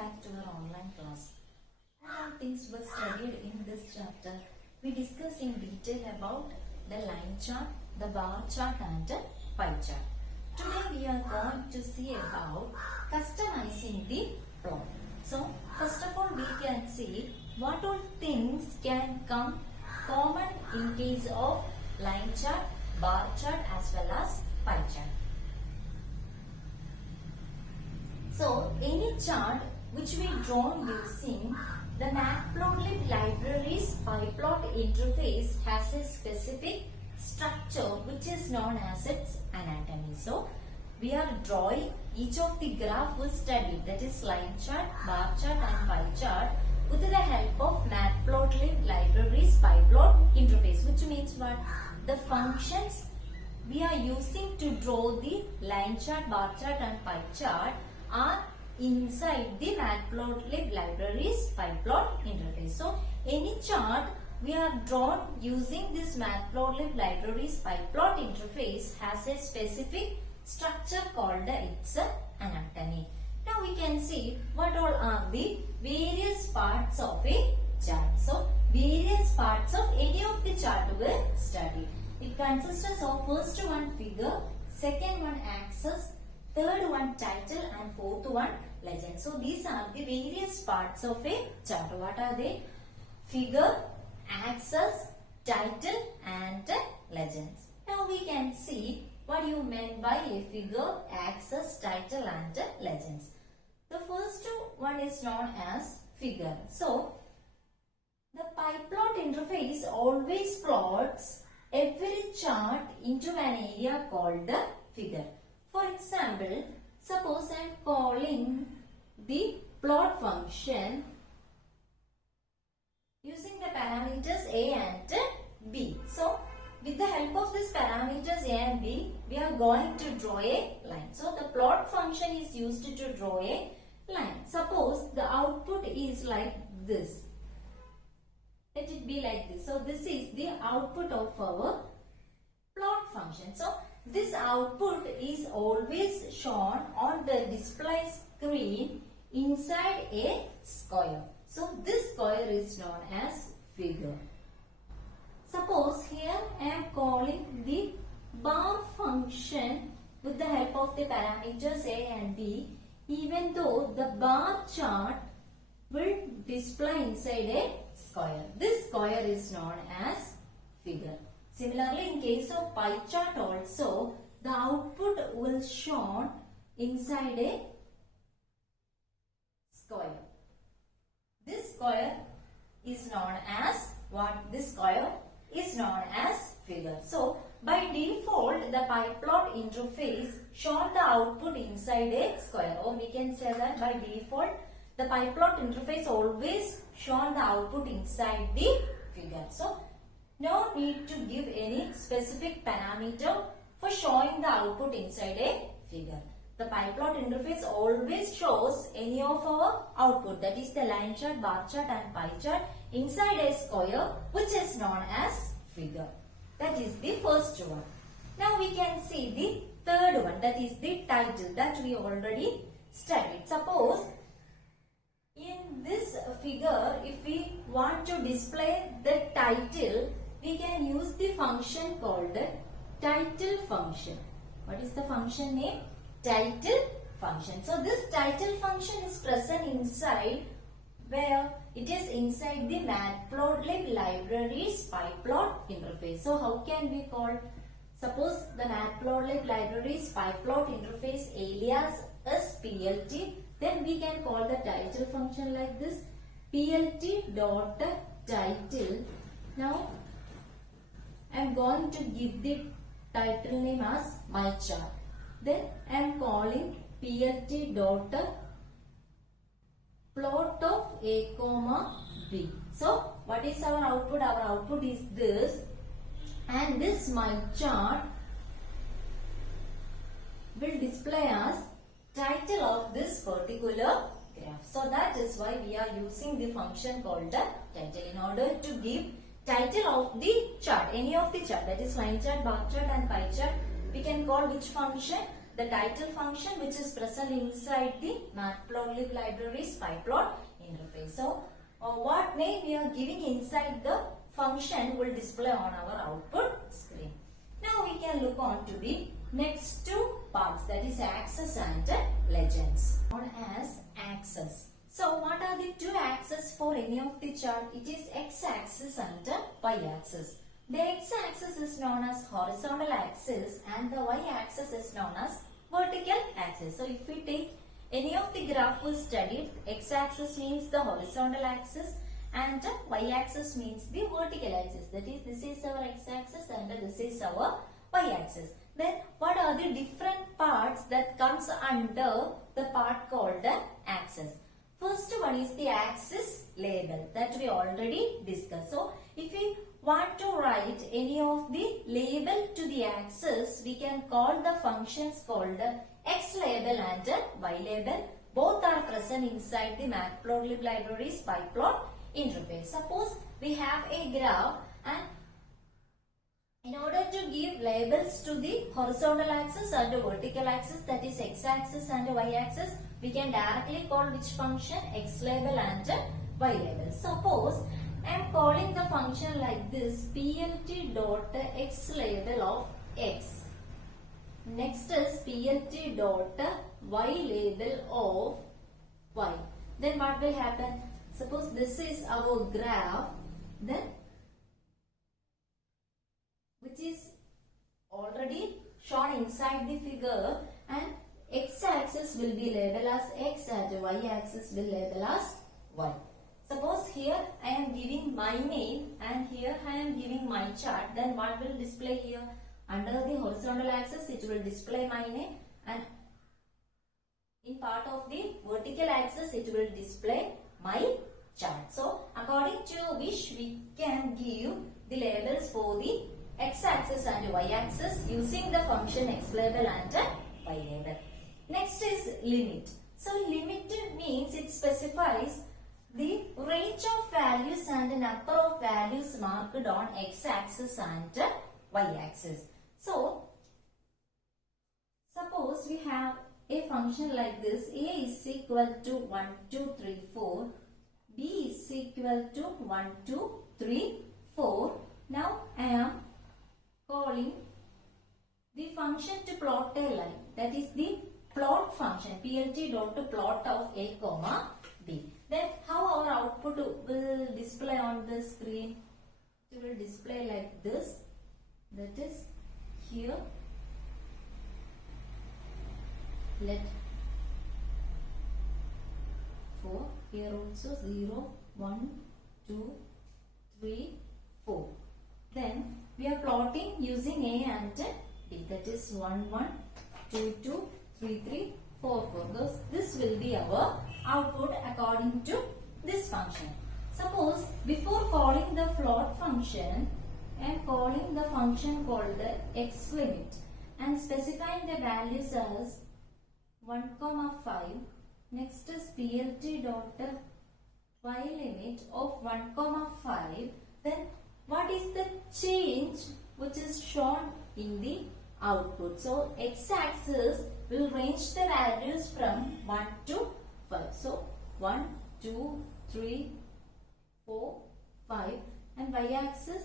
back to our online class. What all things were studied in this chapter? We discussed in detail about the line chart, the bar chart and pie chart. Today we are going to see about customizing the plot. So first of all we can see what all things can come common in case of line chart, bar chart as well as pie chart. So any chart which we drawn using the Matplotlib library's PyPlot interface has a specific structure which is known as its anatomy. So we are drawing each of the graph we studied, that is line chart, bar chart and pie chart, with the help of Matplotlib library's PyPlot interface, which means what? The functions we are using to draw the line chart, bar chart and pie chart are inside the Matplotlib library's PyPlot interface. So any chart we are drawn using this Matplotlib library's PyPlot interface has a specific structure called its anatomy. Now we can see what all are the various parts of a chart. So various parts of any of the chart we will study. It consists of first one figure, second one axis, third one title and fourth one legend. So these are the various parts of a chart. What are they? Figure, axis, title and legends. Now we can see what you meant by a figure, axis, title and legends. The first one is known as figure. So the PyPlot interface always plots every chart into an area called the figure. For example, suppose I am calling the plot function using the parameters a and b. So with the help of these parameters a and b, we are going to draw a line. So the plot function is used to draw a line. Suppose the output is like this. Let it be like this. So this is the output of our plot function. So this output is always shown on the display screen inside a square. So this square is known as figure. Suppose here I am calling the bar function with the help of the parameters a and b, even though the bar chart will display inside a square. This square is known as figure. Similarly, in case of pie chart also, the output will shown inside a square. This square is known as what? This square is known as figure. So by default, the PyPlot interface shown the output inside a square, or we can say that by default the PyPlot interface always shown the output inside the figure. So no need to give any specific parameter for showing the output inside a figure. The PyPlot interface always shows any of our output, that is the line chart, bar chart and pie chart inside a square, which is known as figure. That is the first one. Now we can see the third one, that is the title, that we already studied. Suppose in this figure, if we want to display the title, we can use the function called title function. What is the function name? Title function. So this title function is present inside, where it is inside the Matplotlib library's PyPlot interface. So how can we call? Suppose the Matplotlib library's PyPlot interface alias is PLT, then we can call the title function like this, PLT dot title. Now I am going to give the title name as my chart. Then I am calling PLT dot plot of a comma b. So what is our output? Our output is this, and this my chart will display as title of this particular graph. So that is why we are using the function called the title in order to give title of the chart, any of the chart, that is line chart, bar chart and pie chart. We can call which function? the title function which is present inside the Matplotlib library's pyplot interface. So, what name we are giving inside the function will display on our output screen. Now we can look on to the next two parts, that is axes and legends, known as axes. So what are the two axes for any of the chart? It is x-axis and y-axis. The x-axis is known as horizontal axis and the y-axis is known as vertical axis. So if we take any of the graph we studied, x-axis means the horizontal axis and y-axis means the vertical axis. That is, this is our x-axis and this is our y-axis. Then what are the different parts that comes under the part called the axis? First one is the axis label that we already discussed. So if we want to write any of the label to the axis, we can call the functions called x label and y label. Both are present inside the Matplotlib library's pyplot interface. Suppose we have a graph, and in order to give labels to the horizontal axis and the vertical axis, that is x-axis and y-axis, we can directly call which function? X label and y label. Suppose I am calling the function like this, plt dot x label of x. Next is plt dot y label of y. Then what will happen? Suppose this is our graph, then which is already shown inside the figure, and x-axis will be labeled as x and y-axis will label as y. Suppose here I am giving my name and here I am giving my chart, then what will display here? Under the horizontal axis it will display my name, and in part of the vertical axis it will display my chart. So according to which we can give the labels for the x-axis and y-axis using the function x label and y label. Next is limit. So limit means it specifies the range of values and the number of values marked on x-axis and y-axis. So suppose we have a function like this, a is equal to 1, 2, 3, 4, b is equal to 1, 2, 3, 4. Now I am calling the function to plot a line, that is the plot function, plt dot to plot of a comma b. Then how our output will display on the screen? It will display like this, that is here let 4, here also 0, 1, 2, 3, 4. Then we are plotting using a and b, that is 1, 1, 2, 2, 3, 3, 4, 4. This will be our output according to this function. Suppose before calling the float function, I am calling the function called the x limit and specifying the values as 1, 5. Next is plt dot y limit of 1, 5. Then what is the change which is shown in the output? So x-axis will range the values from 1 to 5. So 1, 2, 3, 4, 5, and y-axis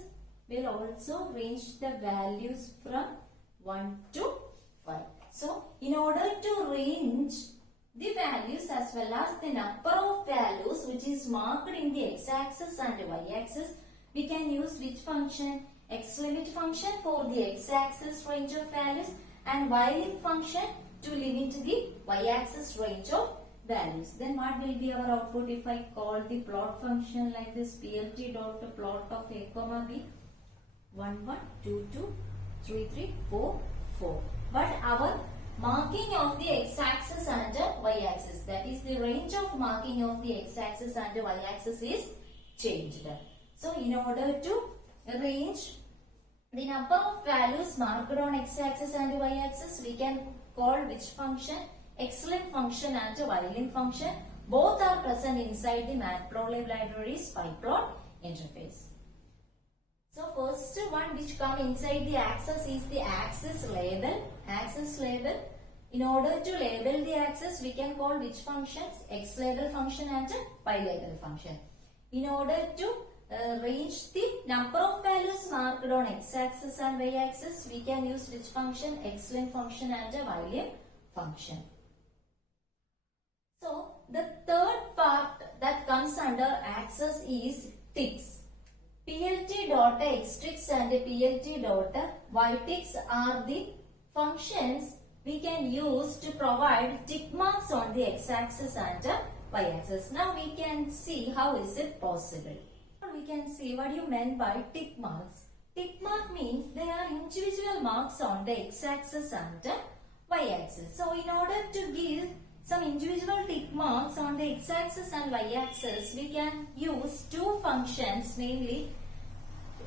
will also range the values from 1 to 5. So in order to range the values as well as the number of values which is marked in the x-axis and y-axis, we can use which function? X limit function for the x-axis range of values and y-lim function to limit the y-axis range of values. Then what will be our output if I call the plot function like this, plt dot plot of a comma b, 1, 1, 2, 2, 3, 3, 4, 4. But our marking of the x-axis and y-axis, that is the range of marking of the x-axis and y-axis is changed. So in order to arrange the number of values marked on x-axis and y-axis, we can call which function? X-lim function and y-lim function. Both are present inside the Matplotlib library's pyplot interface. So first one which come inside the axis is the axis label. Axis label. In order to label the axis, we can call which functions? X label function and Y label function. In order to range the number of values marked on x-axis and y-axis, we can use which function? X-lim function and y-lim function. So, the third part that comes under axis is ticks. PLT dot x ticks and PLT dot y ticks are the functions we can use to provide tick marks on the x-axis and y-axis. Now we can see how is it possible. We can see what you meant by tick marks. Tick mark means there are individual marks on the x-axis and y-axis. So in order to give some individual tick marks on the x-axis and y-axis, we can use two functions, namely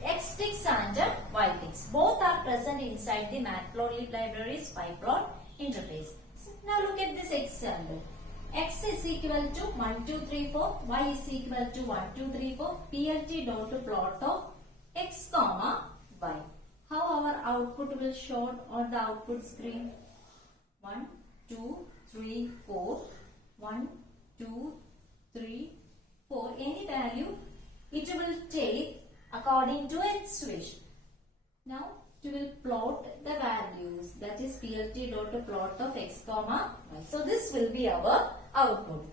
x ticks and y ticks. Both are present inside the Matplotlib library's pyplot interface. So now look at this example. X is equal to 1, 2, 3, 4. Y is equal to 1, 2, 3, 4. PLT dot plot of x comma y. How our output will show on the output screen? 1, 2, 3, 4. 1, 2, 3, 4. Any value it will take according to its wish. Now we will plot the values, that is PLT dot plot of x comma y. So this will be our output.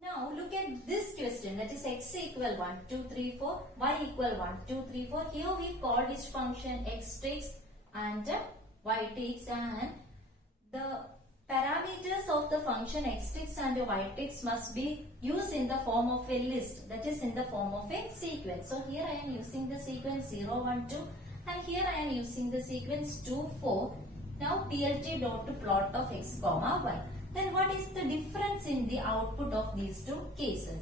Now look at this question, that is x equal 1, 2, 3, 4, y equal 1, 2, 3, 4. Here we call this function x ticks and y ticks, and the parameters of the function x ticks and y ticks must be used in the form of a list, that is in the form of a sequence. So here I am using the sequence 0, 1, 2, and here I am using the sequence 2, 4. Now PLT dot plot of x comma y. Then what is the difference in the output of these two cases?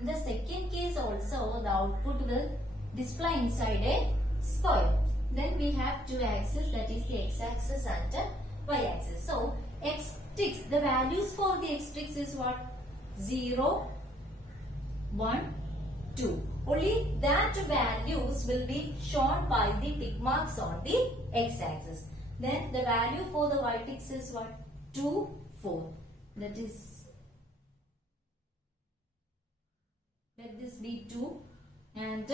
In the second case also the output will display inside a square. Then we have two axes, that is the x-axis and y-axis. So x ticks, the values for the x ticks is what? 0, 1, 2. Only that values will be shown by the tick marks on the x-axis. Then the value for the y ticks is what? 2, 4. That is, let this be 2 and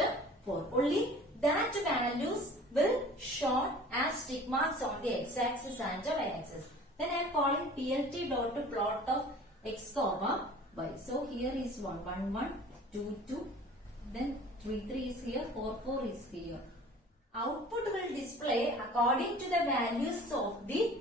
4. Only that values will shown as tick marks on the x-axis and y-axis. Then I am calling PLT dot plot of x comma y. So here is 1, 1, 1, 2, 2. Then 3, 3 is here, 4, 4 is here. Output will display according to the values of the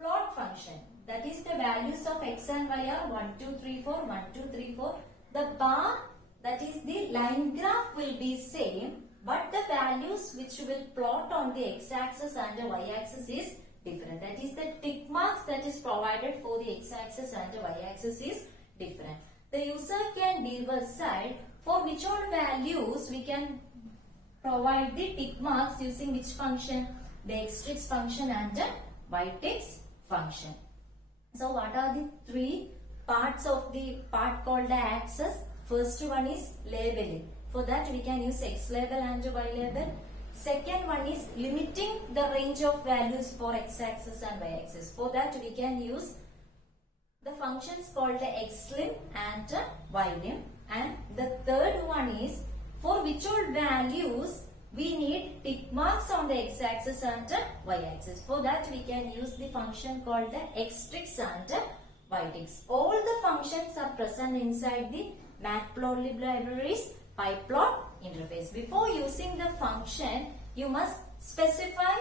plot function. That is the values of x and y are 1, 2, 3, 4, 1, 2, 3, 4. The bar, that is the line graph, will be same, but the values which will plot on the x-axis and the y-axis is different. That is the tick marks that is provided for the x-axis and the y-axis is different. The user can decide for which all values we can provide the tick marks using which function? The x ticks function and the y ticks function. So what are the three parts of the part called the axis? First one is labeling. For that we can use x label and y label. Second one is limiting the range of values for x-axis and y-axis. For that we can use the functions called the x-lim and y-lim. And the third one is for which all values we need tick marks on the x-axis and y-axis. For that we can use the function called the x ticks and y ticks. All the functions are present inside the Matplotlib library's pyplot interface. Before using the function, you must specify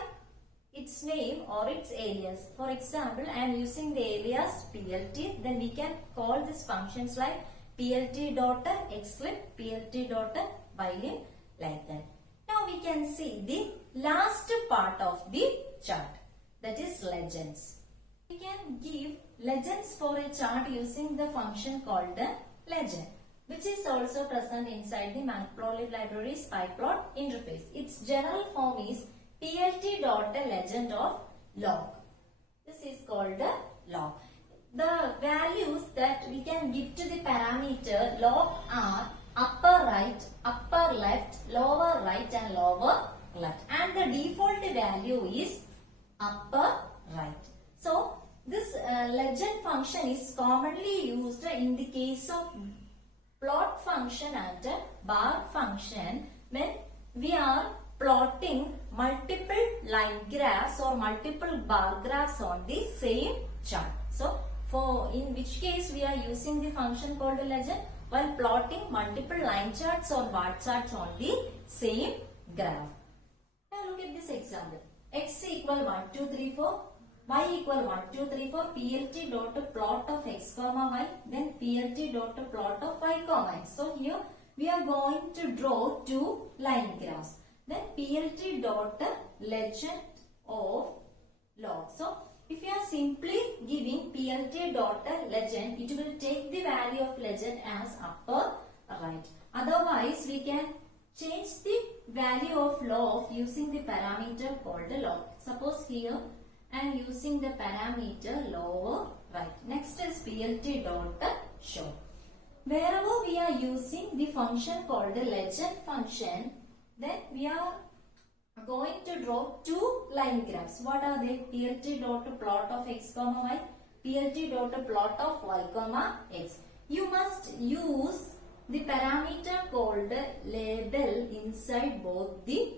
its name or its alias. For example, I am using the alias PLT. Then we can call these functions like PLT dot xlim, PLT dot ylim, like that. Now we can see the last part of the chart, that is legends. We can give legends for a chart using the function called the legend, which is also present inside the Matplotlib library's pyplot interface. Its general form is PLT dot legend of log. This is called the log. The values that we can give to the parameter log are upper right, upper left, lower right and lower left. And the default value is upper right. So this legend function is commonly used in the case of plot function and bar function when we are plotting multiple line graphs or multiple bar graphs on the same chart. So for in which case we are using the function called legend while plotting multiple line charts or bar charts on the same graph. Now look at this example. X equal 1, 2, 3, 4. Y equal 1, 2, 3, 4. PLT dot plot of x comma y. Then PLT dot plot of y comma x. So here we are going to draw two line graphs. Then PLT dot legend of log. So if you are simply giving PLT dot legend, it will take the value of legend as upper right. Otherwise, we can change the value of log using the parameter called log. Suppose here I am using the parameter lower right. Next is PLT dot show. Wherever we are using the function called legend function, then we are going to draw two line graphs. What are they? PLT dot plot of x comma y, PLT dot plot of y comma x. You must use the parameter called label inside both the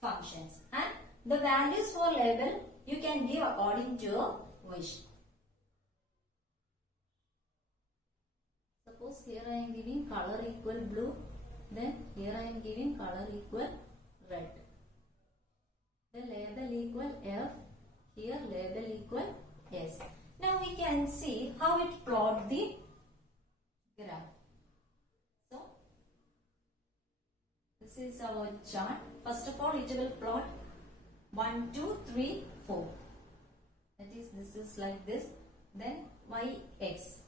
functions, and the values for label you can give according to your wish. Suppose here I am giving color equal blue, then here I am giving color equal red. Then label equal F, here label equal S. Now we can see how it plot the graph. So this is our chart. First of all, it will plot 1, 2, 3, 4. That is, this is like this. Then y, x.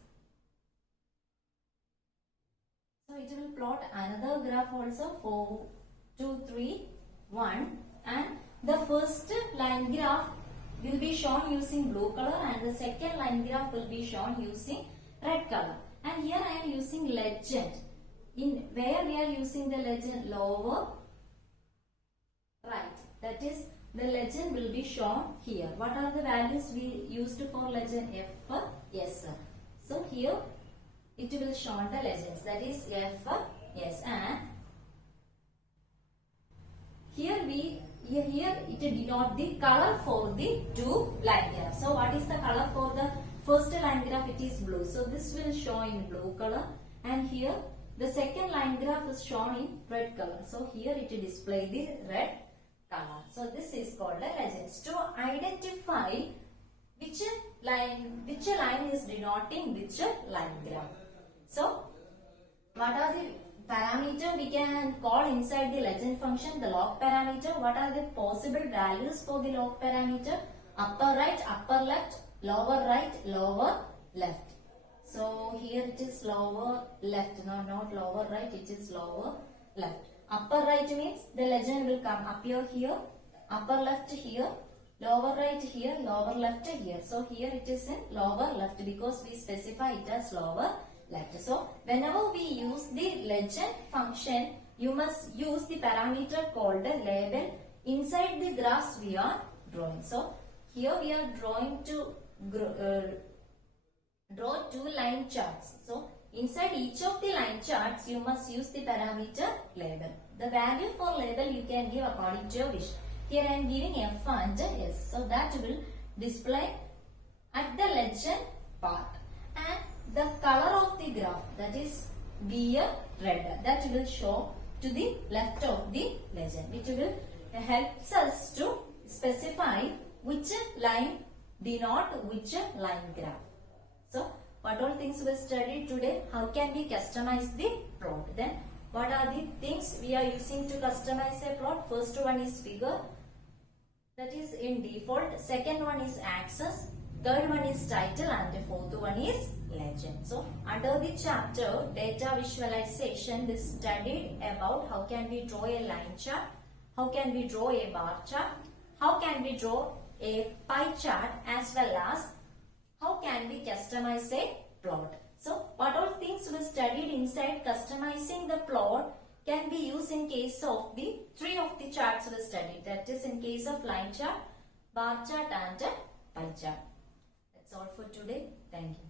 So it will plot another graph also, 4, 2, 3, 1, and the first line graph will be shown using blue color and the second line graph will be shown using red color. And here I am using legend. In where we are using the legend? Lower right. That is, the legend will be shown here. What are the values we used for legend? F, S. So here it will show the legends. That is F, S, and here it denote the color for the two line graphs. So what is the color for the first line graph? It is blue. So this will show in blue color, and here the second line graph is shown in red color. So here it will display the red color. So this is called a legends. To identify which line is denoting which line graph. So what are the parameter we can call inside the legend function? The log parameter. What are the possible values for the log parameter? Upper right, upper left, lower right, lower left. So here it is lower left, no, not lower right, it is lower left. Upper right means the legend will come appear here, upper left here, lower right here, lower left here. So here it is in lower left because we specify it as lower left. So whenever we use the legend function, you must use the parameter called label inside the graphs we are drawing. So here we are drawing to draw two line charts. So inside each of the line charts, you must use the parameter label. The value for label you can give according to your wish. Here I am giving F and S. So that will display at the legend part. And the color of the graph, that is be a red, that will show to the left of the legend, which will helps us to specify which line denote which line graph. So what all things we studied today? How can we customize the plot? Then what are the things we are using to customize a plot? First one is figure, that is in default. Second one is axis. Third one is title, and the fourth one is legend. So under the chapter data visualization, we studied about how can we draw a line chart, how can we draw a bar chart, how can we draw a pie chart, as well as how can we customize a plot. So what all things we studied inside customizing the plot can be used in case of the three of the charts we studied. That is in case of line chart, bar chart and a pie chart. That's all for today. Thank you.